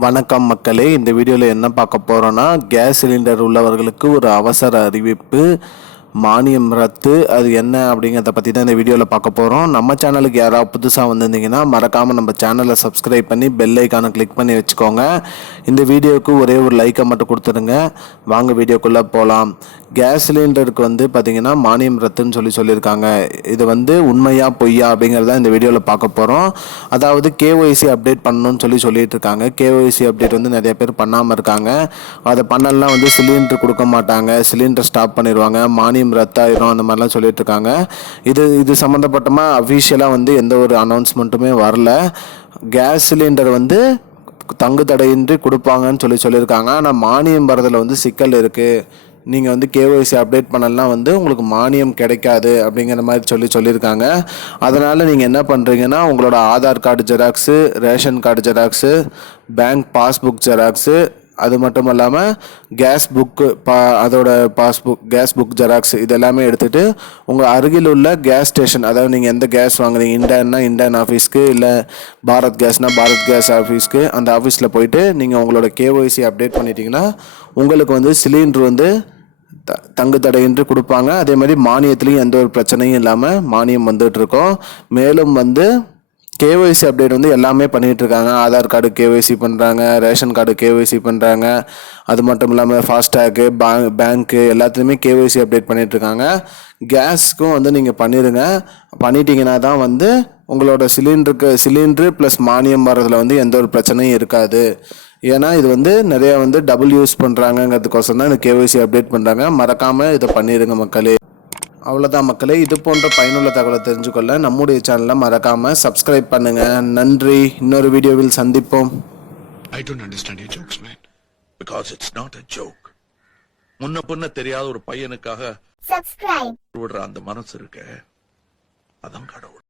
வணக்கம் மக்களே, இந்த வீடியோவில் என்ன பார்க்க போகிறோன்னா, கேஸ் சிலிண்டர் உள்ளவர்களுக்கு ஒரு அவசர அறிவிப்பு. மானியம் ரத்து. அது என்ன அப்படிங்கிறத பற்றி தான் இந்த வீடியோவில் பார்க்க போகிறோம். நம்ம சேனலுக்கு யாராவது புதுசாக வந்திருந்தீங்கன்னா மறக்காமல் நம்ம சேனலை சப்ஸ்கிரைப் பண்ணி பெல் ஐக்கானை கிளிக் பண்ணி வச்சுக்கோங்க. இந்த வீடியோவுக்கு ஒரே ஒரு லைக்கை மட்டும் கொடுத்துருங்க. வாங்க வீடியோக்குள்ளே போகலாம். கேஸ் சிலிண்டருக்கு பார்த்திங்கன்னா மானியம் ரத்துன்னு சொல்லியிருக்காங்க. இது உண்மையா பொய்யா அப்படிங்கிறத இந்த வீடியோவில் பார்க்க போகிறோம். அதாவது கேஒய்சி அப்டேட் பண்ணணும்னு சொல்லிட்டு இருக்காங்க. கேஒய்சி அப்டேட் நிறைய பேர் பண்ணாமல் இருக்காங்க. அதை பண்ணலாம் சிலிண்டர் கொடுக்க மாட்டாங்க, சிலிண்டர் ஸ்டாப் பண்ணிடுவாங்க, மானியம் ரத்தாயிரும், அந்த மாதிரிலாம் சொல்லிட்டு இருக்காங்க. இது சம்மந்தப்பட்டமா அஃபீஷியலாக எந்த ஒரு அனௌன்ஸ்மெண்ட்டுமே வரல. கேஸ் சிலிண்டர் தங்கு தடையின்றி கொடுப்பாங்கன்னு சொல்லியிருக்காங்க. ஆனால் மானியம் வரதில் சிக்கல் இருக்குது. நீங்கள் கேஒய்சி அப்டேட் பண்ணலாம் உங்களுக்கு மானியம் கிடைக்காது அப்படிங்கிற மாதிரி சொல்லியிருக்காங்க. அதனால் நீங்கள் என்ன பண்ணுறீங்கன்னா, உங்களோட Aadhaar card xerox, ration card xerox, bank passbook xerox, அது மட்டும் இல்லாமல் கேஸ் புக்கு அதோட கேஸ் புக் ஜெராக்ஸ் இதெல்லாமே எடுத்துகிட்டு உங்கள் அருகில் உள்ள கேஸ் ஸ்டேஷன், அதாவது நீங்கள் எந்த கேஸ் வாங்குறீங்க, இண்டேன்னா இண்டேன் ஆஃபீஸ்க்கு, இல்லை பாரத் கேஸ்னால் பாரத் கேஸ் ஆஃபீஸ்க்கு, அந்த ஆஃபீஸில் போயிட்டு நீங்கள் உங்களோட கேஒய்சி அப்டேட் பண்ணிட்டீங்கன்னா உங்களுக்கு சிலிண்டர் தங்கு தடையின்றி கொடுப்பாங்க. அதே மாதிரி மானியத்துலேயும் எந்த ஒரு பிரச்சனையும் இல்லாமல் மானியம் வந்துட்டுருக்கோம். மேலும் கேஒய்சி அப்டேட் எல்லாமே பண்ணிகிட்டு இருக்காங்க. ஆதார் கார்டு கேஒய்சி பண்ணுறாங்க, ரேஷன் கார்டு கேஒய்சி பண்ணுறாங்க. அது மட்டும் இல்லாமல் ஃபாஸ்டேகு, பேங்க்கு எல்லாத்துலேயுமே கேஒய்சி அப்டேட் பண்ணிகிட்ருக்காங்க. கேஸுக்கும் நீங்கள் பண்ணிட்டீங்கன்னா தான் உங்களோட சிலிண்டரு ப்ளஸ் மானியம் வர்றதுல எந்த ஒரு பிரச்சனையும் இருக்காது. ஏன்னா இது நிறைய டபுள் யூஸ் பண்ணுறாங்கங்கிறதுக்கோசம் தான் இந்த கேஒய்சி அப்டேட் பண்ணுறாங்க. மறக்காமல் இதை பண்ணிடுங்க மக்களே. அவ்வளோதான் மக்களே. இது போன்ற பயனுள்ள தகவலை தெரிஞ்சுக்கொள்ள நம்முடைய சேனலை மறக்காமல் சப்ஸ்கிரைப் பண்ணுங்கள். நன்றி. இன்னொரு வீடியோவில் சந்திப்போம். I don't understand your jokes, man. Because it's not a joke. முன்ன பின்ன தெரியாத ஒரு பையனுக்காக விடுற அந்த மனசு இருக்க, அதான் கடவுள்.